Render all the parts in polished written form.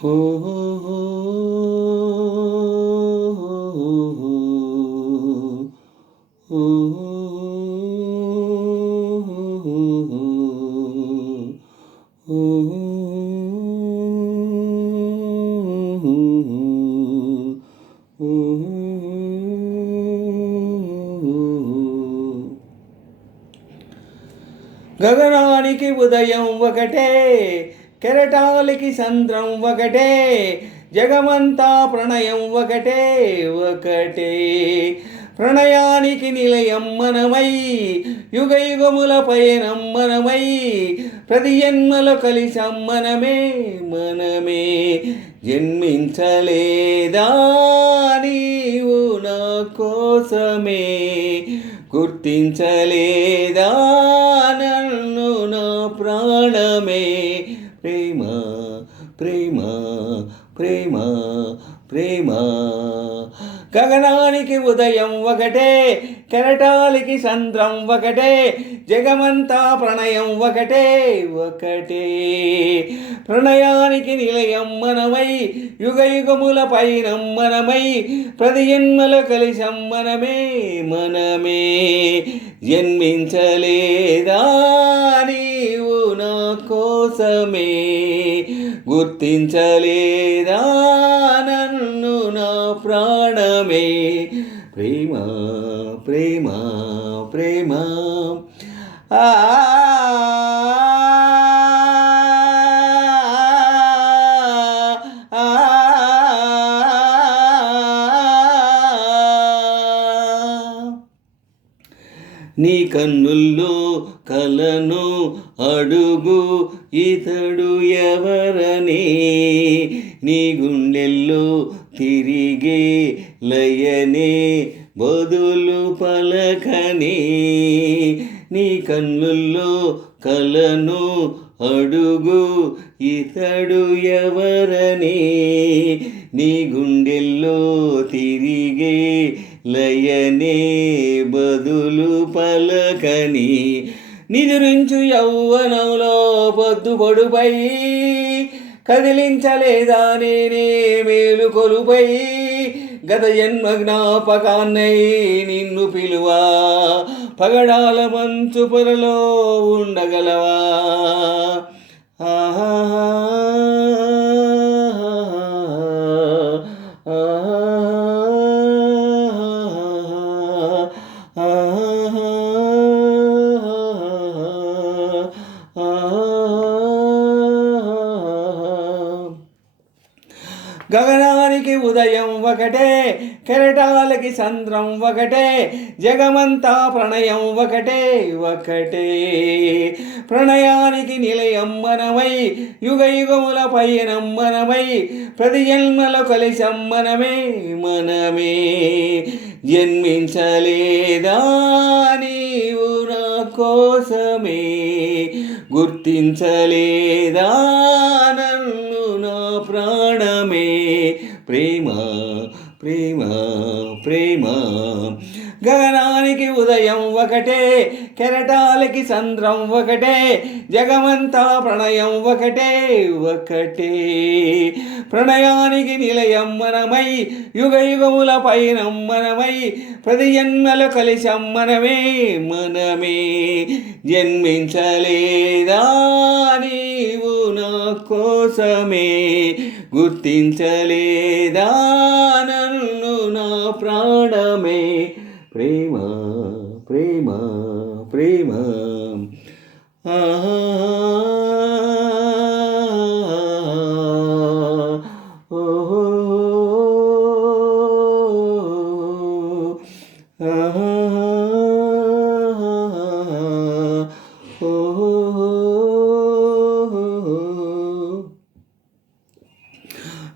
ఓ గగనానికి ఉదయం ఒకటే, కెరటాలకి సంద్రం ఒకటే, జగమంతా ప్రణయం ఒకటే ఒకటే. ప్రణయానికి నిలయం మనమై, యుగ యుగముల పయనం మనమై, ప్రతి జన్మలో కలిసాం మనమే మనమే. జన్మించలేదా నీవు నా కోసమే, గుర్తించలేదా నన్ను నా ప్రాణమే. ప్రేమ ప్రేమ ప్రేమ ప్రేమ. గగనానికి ఉదయం ఒకటే, కెరటాలకి సంద్రం ఒకటే, జగమంతా ప్రణయం ఒకటే ఒకటే. ప్రణయానికి నిలయం మనమై, యుగ యుగముల పైనం మనమై, ప్రతి జన్మలో కలిసాం మనమే మనమే. జన్మించలేదా నీవు నా కోసమే, గుర్తించలేదా నన్ను నా ప్రాణమే. ప్రేమ ప్రేమ ప్రేమ. ఆ నీ కన్నుల్లో కలను అడుగు ఇతడు ఎవరని, నీ గుండెల్లో తిరిగే లయనే బదులు పలకని. నీ కన్నుల్లో కలను అడుగు ఇతడు ఎవరని, నీ గుండెల్లో తిరిగే లయనే బదులు పలకని. నిదురించు యౌవనంలో పొద్దుపొడుపై, కదిలించలేదా నేనే మేలుకొలుపై, గత జన్మ జ్ఞాపకాన్నై నిన్ను పిలువా, పగడాల మంచు పొరలో ఉండగలవా. ఆహా గగనానికి ఉదయం ఒకటే, కెరటాలకి సంద్రం ఒకటే, జగమంతా ప్రణయం ఒకటే ఒకటే. ప్రణయానికి నిలయం మనమై, యుగ యుగముల పయనం మనమై, ప్రతి జన్మలో కలిసాం మనమే మనమే. జన్మించలేదా నీవు నా కోసమే, గుర్తించలేదా నన్ను నా ప్రాణమే. ప్రేమ ప్రేమ ప్రేమ. గగనానికి ఉదయం ఒకటే, కెరటాలకి సంద్రం ఒకటే, జగమంతా ప్రణయం ఒకటే ఒకటే. ప్రణయానికి నిలయం మనమై, యుగ యుగముల పైనం మనమై, ప్రతి జన్మలో కలిసాం మనమే మనమే. జన్మించలేదా నీవు నా కోసమే, గుర్తించలేదా నన్ను నా ప్రాణమే. ప్రేమ ప్రేమ ప్రేమ. ఆహా ఓహో ఆహా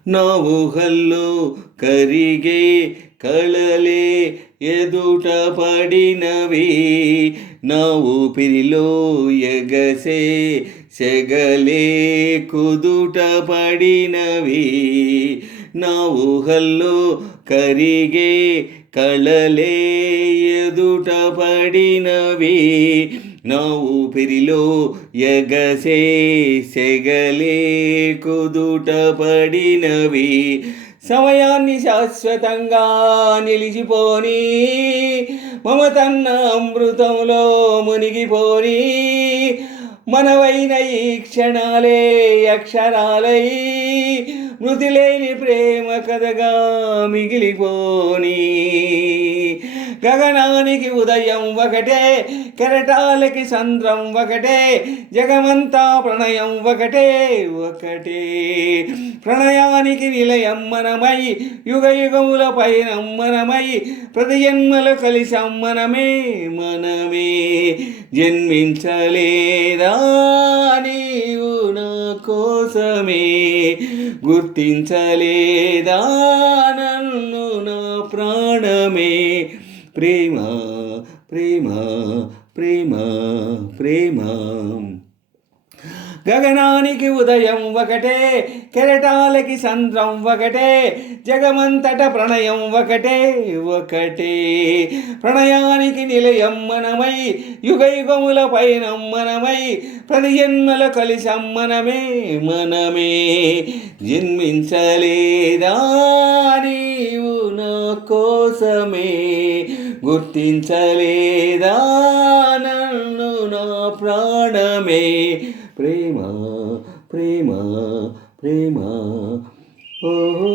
నా ఊహల్లో కరిగే కళలే ఎదుట పడినవి, నా ఊపిరిలో ఎగసే సెగలే కుదుట పడినవి. నా ఊహల్లో కరిగే కళలే ఎదుట పడినవి, నా ఊపిరిలో ఎగసే సెగలే కుదుట పడినవి సమయాన్ని శాశ్వతంగా నిలిచిపోని మమతన్న అమృతంలో మునిగిపోని మనవైన ఈ క్షణాలే అక్షరాలై మృతిలేని ప్రేమ కథగా మిగిలిపోని గగనానికి ఉదయం ఒకటే కెరటాలకి సంద్రం ఒకటే జగమంతా ప్రణయం ఒకటే ఒకటే ప్రణయానికి నిలయం మనమై యుగ యుగముల పైన మనమై ప్రతి జన్మలు కలిసాం మనమే జన్మించలేదా నీవు నా కోసమే గుర్తించలేదా నన్ను నా ప్రాణమే ప్రేమ ప్రేమ ప్రేమ ప్రేమ గగనానికి ఉదయం ఒకటే కెరటాలకి సంద్రం ఒకటే జగమంతట ప్రణయం ఒకటే ఒకటే ప్రణయానికి నిలయం మనమై యుగ యుగముల పైన మనమై ప్రతి జన్మల కలిసాం మనమే జన్మించలేదా నీవు నా కోసమే గుర్తించలేదా నన్ను నా ప్రాణమే ప్రేమ ప్రేమ ప్రేమ ఓ ఓ